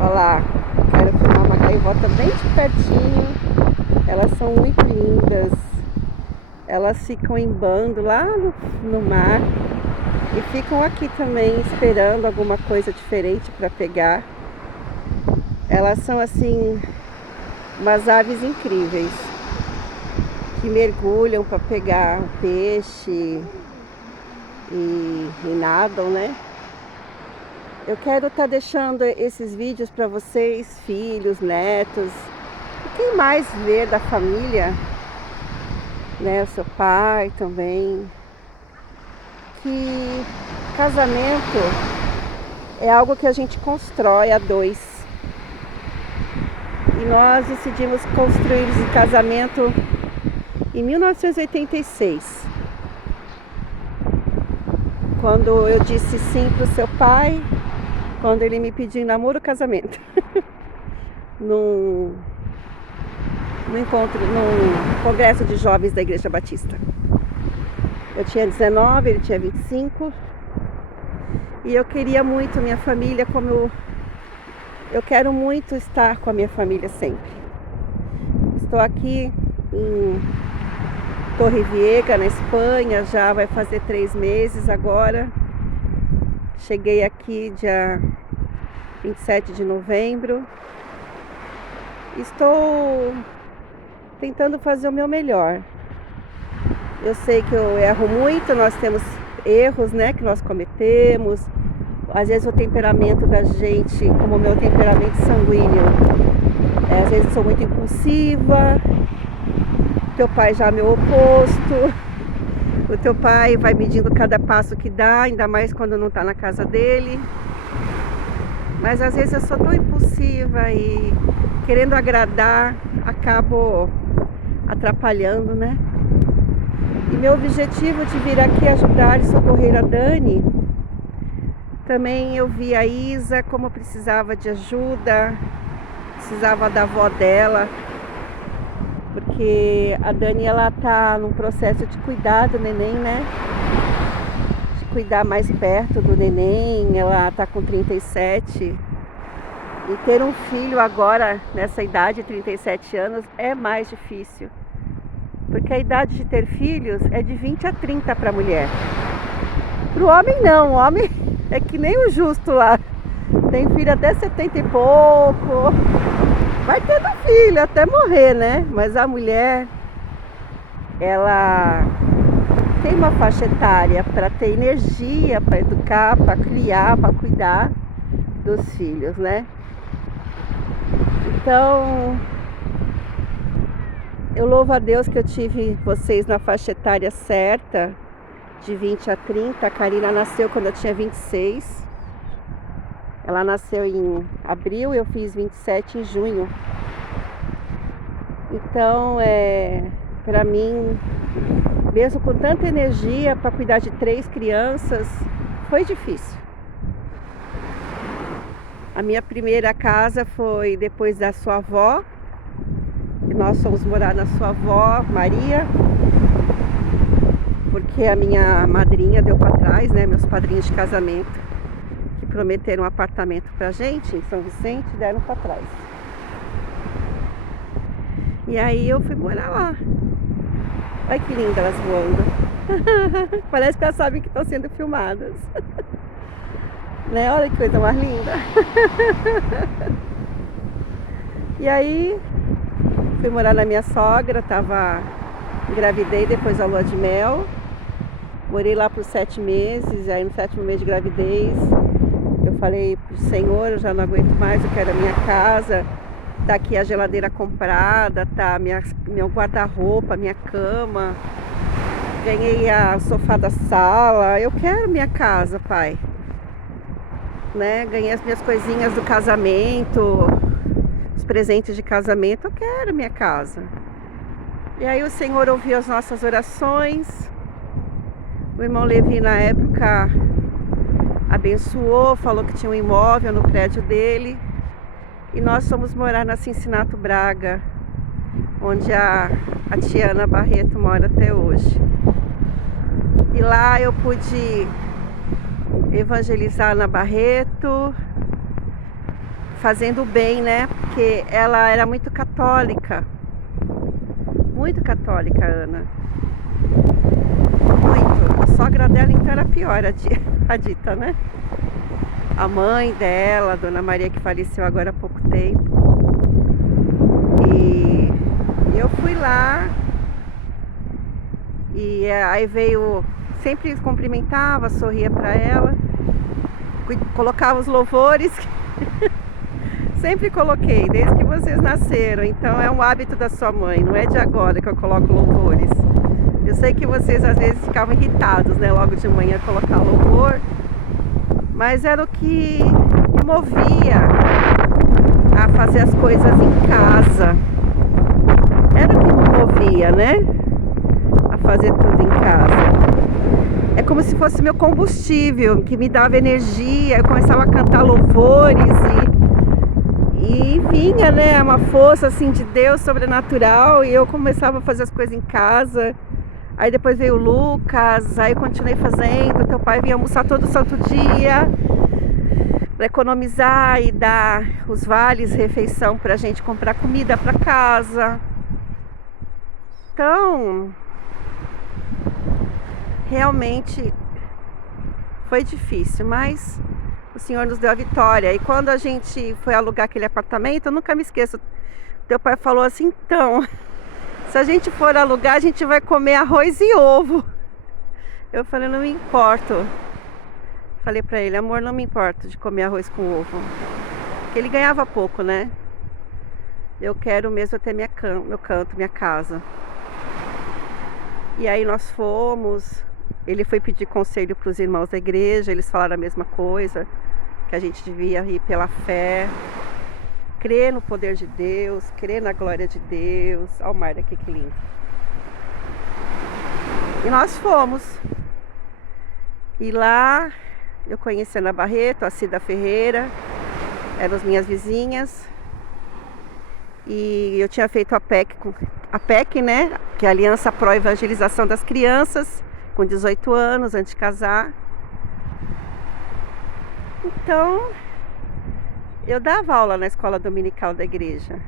Olha lá, quero filmar uma gaivota bem de pertinho. Elas são muito lindas. Elas ficam em bando lá no mar e ficam aqui também esperando alguma coisa diferente para pegar. Elas são assim umas aves incríveis que mergulham para pegar o peixe e nadam, né? Eu quero estar deixando esses vídeos para vocês, filhos, netos, e quem mais vê da família, né? O seu pai também. Que casamento é algo que a gente constrói a dois. E nós decidimos construir esse casamento em 1986. Quando eu disse sim para o seu pai, quando ele me pediu em namoro, casamento. num encontro, num congresso de jovens da Igreja Batista. Eu tinha 19, ele tinha 25. E eu queria muito minha família, como eu quero muito estar com a minha família sempre. Estou aqui em Torrevieja, na Espanha, já vai fazer 3 meses agora. Cheguei aqui dia 27 de novembro. Estou tentando fazer o meu melhor. Eu sei que eu erro muito, nós temos erros, né, que nós cometemos. Às vezes o temperamento da gente, como o meu temperamento sanguíneo, às vezes eu sou muito impulsiva. Teu pai já é meu oposto. O teu pai vai medindo cada passo que dá, ainda mais quando não está na casa dele. Mas às vezes eu sou tão impulsiva e querendo agradar, acabo atrapalhando, né? E meu objetivo de vir aqui ajudar e socorrer a Dani, também eu vi a Isa como precisava de ajuda, precisava da avó dela, porque a Dani ela tá num processo de cuidar do neném, né? De cuidar mais perto do neném, ela tá com 37. E ter um filho agora, nessa idade, 37 anos, é mais difícil. Porque a idade de ter filhos é de 20 a 30 para a mulher. Para o homem não, o homem é que nem o justo lá. Tem filho até 70 e pouco. Vai tendo filho até morrer, né? Mas a mulher, ela tem uma faixa etária para ter energia, para educar, para criar, para cuidar dos filhos, né? Então, eu louvo a Deus que eu tive vocês na faixa etária certa, de 20 a 30. A Karina nasceu quando eu tinha 26. Ela nasceu em abril e eu fiz 27 em junho. Então, para mim, mesmo com tanta energia para cuidar de 3 crianças, foi difícil. A minha primeira casa foi depois da sua avó. Nós fomos morar na sua avó, Maria, porque a minha madrinha deu para trás, né? Meus padrinhos de casamento, que prometeram um apartamento pra gente em São Vicente, deram para trás. E aí eu fui morar lá. Olha que linda elas voando. Parece que elas sabem que estão sendo filmadas. Né? Olha que coisa mais linda. E aí fui morar na minha sogra, engravidei depois da lua de mel. Morei lá por 7 meses, aí no 7º mês de gravidez eu falei pro Senhor, eu já não aguento mais, eu quero a minha casa. Tá aqui a geladeira comprada, tá meu guarda-roupa, minha cama. Ganhei o sofá da sala, eu quero minha casa, pai. Né? Ganhei as minhas coisinhas do casamento, os presentes de casamento, eu quero minha casa. E aí o Senhor ouviu as nossas orações. O irmão Levi na época abençoou, falou que tinha um imóvel no prédio dele. E nós fomos morar na Cincinato Braga, onde a Tiana Barreto mora até hoje. E lá eu pude evangelizar na Barreto, fazendo o bem, né? Porque ela era muito católica, Ana. Muito. A sogra dela então era pior, a dita, né? A mãe dela, a Dona Maria, que faleceu agora há pouco tempo. E eu fui lá e aí veio, sempre cumprimentava, sorria para ela, colocava os louvores. Sempre coloquei, desde que vocês nasceram. Então é um hábito da sua mãe, não é de agora que eu coloco louvores. Eu sei que vocês às vezes ficavam irritados, né? Logo de manhã colocar louvor. Mas era o que me movia a fazer as coisas em casa. Era o que me movia, né? A fazer tudo em casa. É como se fosse meu combustível, que me dava energia. Eu começava a cantar louvores e vinha, né, uma força assim de Deus sobrenatural, e eu começava a fazer as coisas em casa. Aí depois veio o Lucas, aí eu continuei fazendo. Teu pai vinha almoçar todo santo dia para economizar e dar os vales refeição pra gente comprar comida para casa. Então, realmente foi difícil, mas o Senhor nos deu a vitória. E quando a gente foi alugar aquele apartamento, eu nunca me esqueço, teu pai falou assim: então, se a gente for alugar, a gente vai comer arroz e ovo. Eu falei: não me importo. Falei pra ele: amor, não me importo de comer arroz com ovo. Porque ele ganhava pouco, né? Eu quero mesmo ter meu canto, minha casa. E aí nós fomos. Ele foi pedir conselho para os irmãos da igreja. Eles falaram a mesma coisa, que a gente devia ir pela fé, crer no poder de Deus, crer na glória de Deus. Olha o mar daqui, que lindo. E nós fomos. E lá eu conheci a Ana Barreto, a Cida Ferreira, eram as minhas vizinhas. E eu tinha feito a PEC, né? Que é a Aliança Pró Evangelização das Crianças, com 18 anos, antes de casar. Então, eu dava aula na escola dominical da igreja.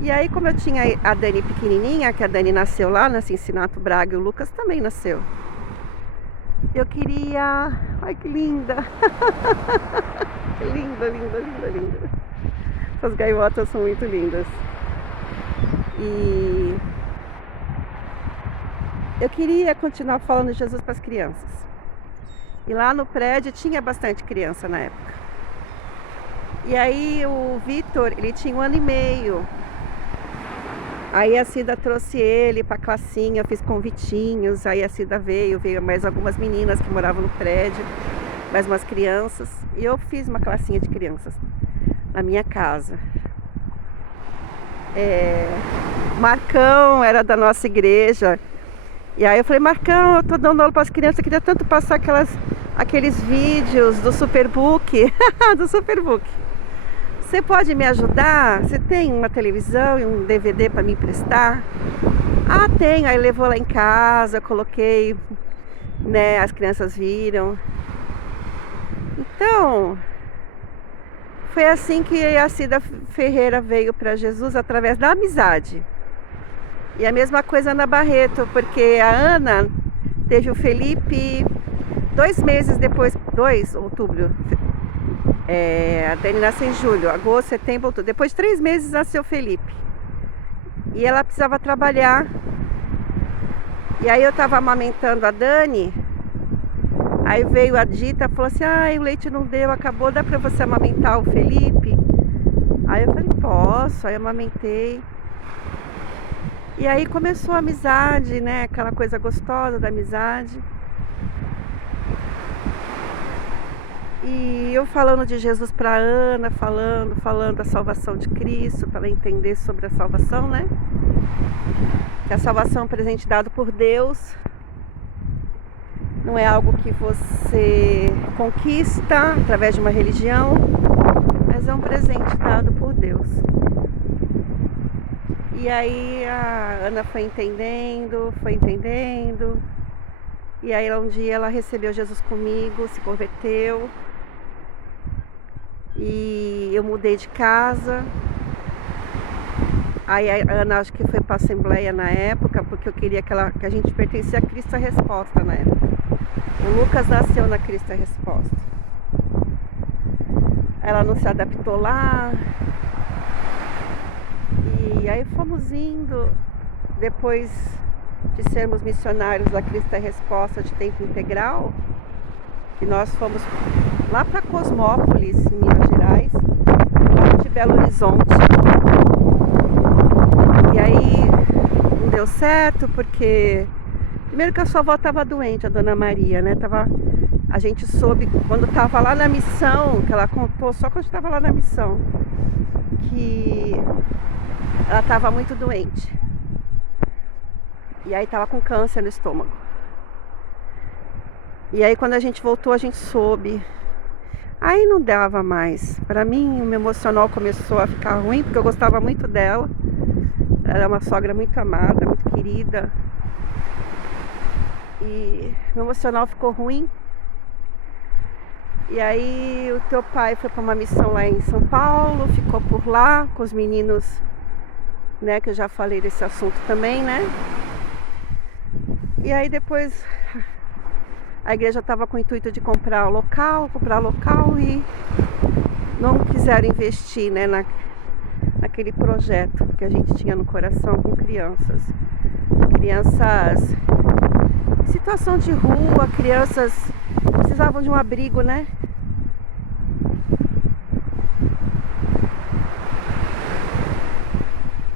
E aí, como eu tinha a Dani pequenininha, que a Dani nasceu lá na Cincinato Braga, e o Lucas também nasceu, eu queria... Ai, que linda! Linda, linda, linda, linda. Essas gaivotas são muito lindas. E eu queria continuar falando de Jesus para as crianças. E lá no prédio tinha bastante criança na época. E aí o Vitor, ele tinha 1 ano e meio. Aí a Cida trouxe ele para a classinha, eu fiz convitinhos. Aí a Cida veio mais algumas meninas que moravam no prédio, mais umas crianças. E eu fiz uma classinha de crianças na minha casa. Marcão era da nossa igreja. E aí eu falei: Marcão, eu tô dando aula para as crianças, eu queria tanto passar aqueles vídeos do Superbook, do Superbook. Você pode me ajudar? Você tem uma televisão e um DVD para me emprestar? Ah, tenho. Aí levou lá em casa, coloquei, né, as crianças viram. Então, foi assim que a Cida Ferreira veio para Jesus, através da amizade. E a mesma coisa Ana Barreto, porque a Ana teve o Felipe 2 meses depois, outubro. A Dani nasceu em julho, agosto, setembro, outubro. Depois de 3 meses nasceu o Felipe. E ela precisava trabalhar. E aí eu estava amamentando a Dani. Aí veio a Dita e falou assim: ai, o leite não deu, acabou, dá pra você amamentar o Felipe? Aí eu falei: posso. Aí eu amamentei. E aí começou a amizade, né? Aquela coisa gostosa da amizade. E eu falando de Jesus para Ana, falando da salvação de Cristo, para ela entender sobre a salvação, né? Que a salvação é um presente dado por Deus. Não é algo que você conquista através de uma religião, mas é um presente dado por Deus. E aí a Ana foi entendendo. E aí um dia ela recebeu Jesus comigo, se converteu. E eu mudei de casa. Aí a Ana acho que foi para a Assembleia na época, porque eu queria que a gente pertencia a Cristo a Resposta na época. O Lucas nasceu na Cristo a Resposta. Ela não se adaptou lá. E aí fomos indo, depois de sermos missionários da Cristo a Resposta de tempo integral, que nós fomos lá para Cosmópolis, em Minas Gerais, lá de Belo Horizonte. E aí não deu certo, porque primeiro que a sua avó estava doente, a Dona Maria, né? A gente soube quando estava lá na missão, que ela contou só quando estava lá na missão, que ela estava muito doente. E aí estava com câncer no estômago. E aí quando a gente voltou, a gente soube. Aí não dava mais. Para mim, o meu emocional começou a ficar ruim, porque eu gostava muito dela. Ela era uma sogra muito amada, muito querida. E meu emocional ficou ruim. E aí o teu pai foi para uma missão lá em São Paulo, ficou por lá com os meninos, né, que eu já falei desse assunto também, né? E aí depois a igreja estava com o intuito de comprar local e não quiseram investir, né, naquele projeto que a gente tinha no coração com crianças em situação de rua, crianças precisavam de um abrigo, né?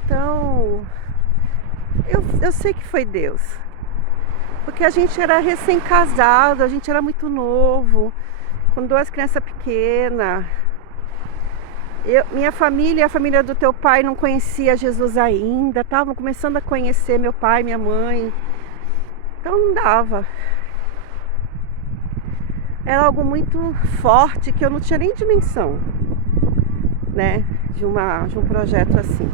Então, eu sei que foi Deus. Porque a gente era recém-casado, a gente era muito novo, com 2 crianças pequenas. Minha família, a família do teu pai não conhecia Jesus ainda, estavam começando a conhecer meu pai, minha mãe. Então não dava. Era algo muito forte que eu não tinha nem dimensão, né, de um projeto assim.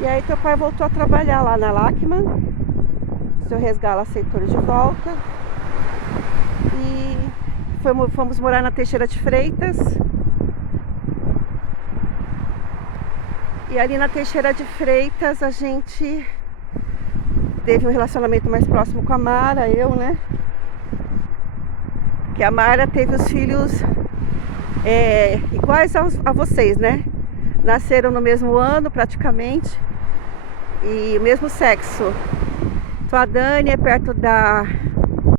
E aí teu pai voltou a trabalhar lá na Lachman. O seu Resgala aceitou ele de volta. E fomos morar na Teixeira de Freitas. E ali na Teixeira de Freitas a gente teve um relacionamento mais próximo com a Mara, eu, né? Que a Mara teve os filhos iguais a vocês, né? Nasceram no mesmo ano praticamente e o mesmo sexo. Então a Dani é perto da